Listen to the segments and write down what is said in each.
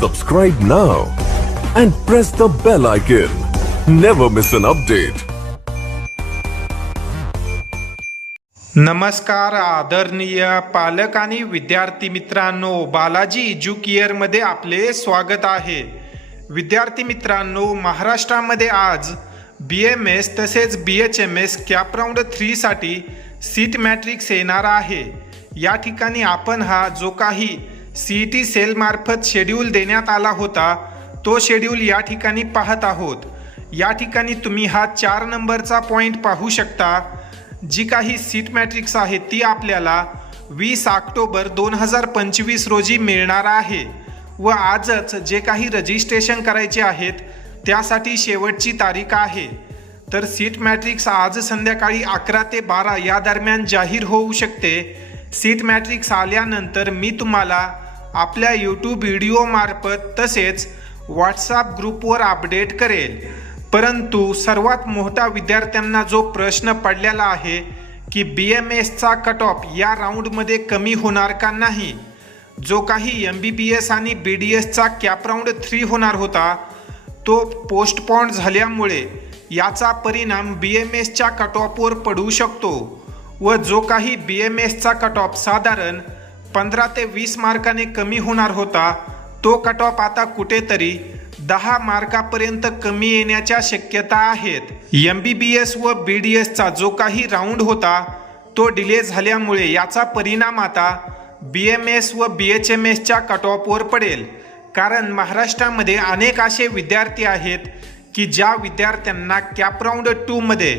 Subscribe now and press the bell icon. Never miss an update. नमस्कार आदरणीय पालक आणि विद्यार्थी मित्रांनो बालाजी एज्युकेअरमध्ये आपले स्वागत आहे विद्यार्थी मित्रांनो महाराष्ट्रामध्ये आज बी एम एस तसेच B H M S cap round थ्रीसाठी seat matrix येणार आहे या ठिकाणी आपण हा जो काही सी ई टी सेलमार्फत शेड्यूल देण्यात आला होता. तो शेड्यूल या ठिकाणी पाहत आहोत. या ठिकाणी तुम्ही हा चार नंबरचा पॉईंट पाहू शकता. जी काही सीट मॅट्रिक्स आहे ती आपल्याला वीस ऑक्टोबर दोन हजार पंचवीस रोजी मिळणार आहे व आजच जे काही रजिस्ट्रेशन करायचे आहेत त्यासाठी शेवटची तारीख आहे. तर सीट मॅट्रिक्स आज संध्याकाळी अकरा ते बारा या दरम्यान जाहीर होऊ शकते. सीट मॅट्रिक्स आल्यानंतर मी तुम्हाला आपल्या यूट्यूब व्हिडिओमार्फत तसेच व्हॉट्सॲप ग्रुपवर अपडेट करेल. परंतु सर्वात मोठा विद्यार्थ्यांना जो प्रश्न पडलेला आहे की बी एम एसचा कट ऑफ या राऊंडमध्ये कमी होणार का नाही? जो काही एम बी बी एस आणि बी डी एसचा कॅप राऊंड थ्री होणार होता तो पोस्टपॉन्ड झाल्यामुळे याचा परिणाम बी एम एसच्या कट ऑफवर पडू शकतो. व जो काही बी एम एसचा कट ऑफ साधारण पंधरा ते वीस मार्काने कमी होणार होता तो कट ऑफ आता कुठेतरी दहा मार्कापर्यंत कमी येण्याच्या शक्यता आहेत. एम बी बी एस व बी डी एसचा जो काही राऊंड होता तो डिले झाल्यामुळे याचा परिणाम आता बी एम एस व बी एच एम एसच्या कट ऑफवर पडेल. कारण महाराष्ट्रामध्ये अनेक असे विद्यार्थी आहेत की ज्या विद्यार्थ्यांना कॅपराऊंड टूमध्ये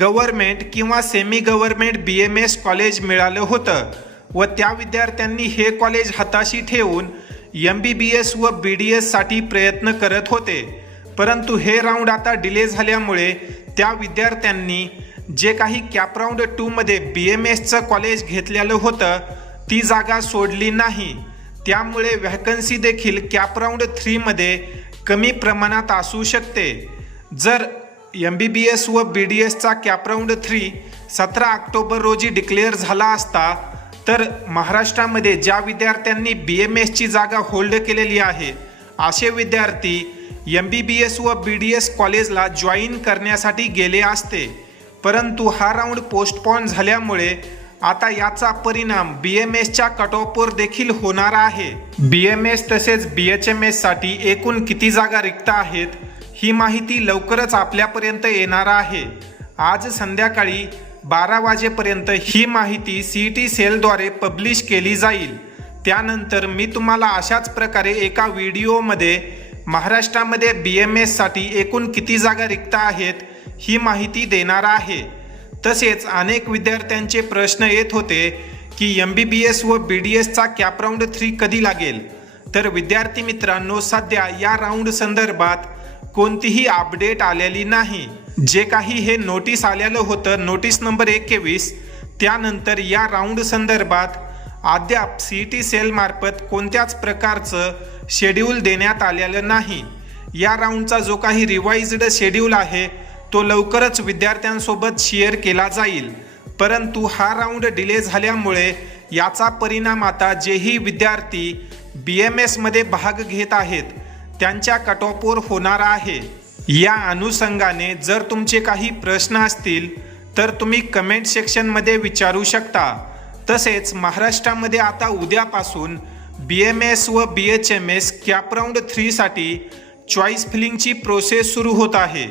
गव्हर्मेंट किंवा semi government B M S college मिळालं होतं. व त्या विद्यार्थ्यांनी हे कॉलेज हाताशी ठेवून एम बी बी एस व बी डी एससाठी प्रयत्न करत होते. परंतु हे राऊंड आता डिले झाल्यामुळे त्या विद्यार्थ्यांनी जे काही कॅप राऊंड टूमध्ये बी एम एसचं कॉलेज घेतलेलं होतं ती जागा सोडली नाही. त्यामुळे व्हॅकन्सी देखील कॅप राऊंड थ्रीमध्ये कमी प्रमाणात असू शकते. जर एम बी बी एस व बी डी एसचा कॅप राऊंड थ्री सतरा ऑक्टोबर रोजी डिक्लेअर झाला असता तर महाराष्ट्रामध्ये ज्या विद्यार्थ्यांनी बी एम एसची जागा होल्ड केलेली आहे असे विद्यार्थी एम बी बी एस व बी डी एस कॉलेजला जॉईन करण्यासाठी गेले असते. परंतु हा राऊंड पोस्टपॉन झाल्यामुळे आता याचा परिणाम बी एम एसच्या कट ऑफवर देखील होणार आहे. बी एम एस तसेच बी एच एम एससाठी एकूण किती जागा रिक्त आहेत ही माहिती लवकरच आपल्यापर्यंत येणार आहे. आज संध्याकाळी बारा वाजेपर्यंत ही माहिती सी टी सेलद्वारे पब्लिश केली जाईल. त्यानंतर मी तुम्हाला अशाच प्रकारे एका व्हिडिओमध्ये महाराष्ट्रामध्ये बी एम एससाठी एकूण किती जागा रिक्त आहेत ही माहिती देणार आहे. तसेच अनेक विद्यार्थ्यांचे प्रश्न येत होते की एम बी बी एस व बी डी एसचा कॅप राऊंड थ्री कधी लागेल? तर विद्यार्थी मित्रांनो सध्या या राऊंड संदर्भात कोणतीही अपडेट आलेली नाही. जे काही हे नोटीस आलेलं होतं नोटीस नंबर एकवीस त्यानंतर या राऊंड संदर्भात अद्याप सी टी सेलमार्फत कोणत्याच प्रकारचं शेड्यूल देण्यात आलेलं नाही. या राऊंडचा जो काही रिवाइज्ड शेड्यूल आहे तो लवकरच विद्यार्थ्यांसोबत शेअर केला जाईल. परंतु हा राऊंड डिले झाल्यामुळे याचा परिणाम आता जेही विद्यार्थी बी एम एसमध्ये भाग घेत आहेत त्यांच्या कट ऑफवर होणार आहे. या अनुषंगाने जर तुमचे काही प्रश्न असतील तर तुम्ही कमेंट सेक्शनमध्ये विचारू शकता. तसेच महाराष्ट्रामध्ये आता उद्यापासून बी एम एस व B H M S cap round थ्रीसाठी choice फिलिंगची प्रोसेस सुरू होत आहे.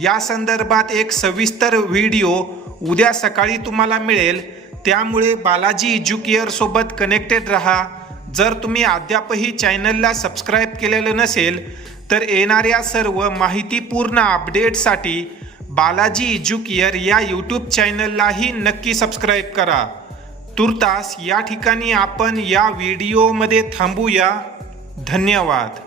या संदर्भात एक सविस्तर व्हिडिओ उद्या सकाळी तुम्हाला मिळेल. त्यामुळे बालाजी एज्युकेअरसोबत कनेक्टेड रहा. जर तुम्ही अद्यापही चॅनलला सबस्क्राईब केलेलं नसेल तर येणाऱ्या सर्व माहितीपूर्ण अपडेटसाठी बालाजी एज्युकेअर या यूट्यूब चॅनललाही नक्की सबस्क्राईब करा. तुर्तास या ठिकाणी आपण या व्हिडिओमध्ये थांबूया. धन्यवाद.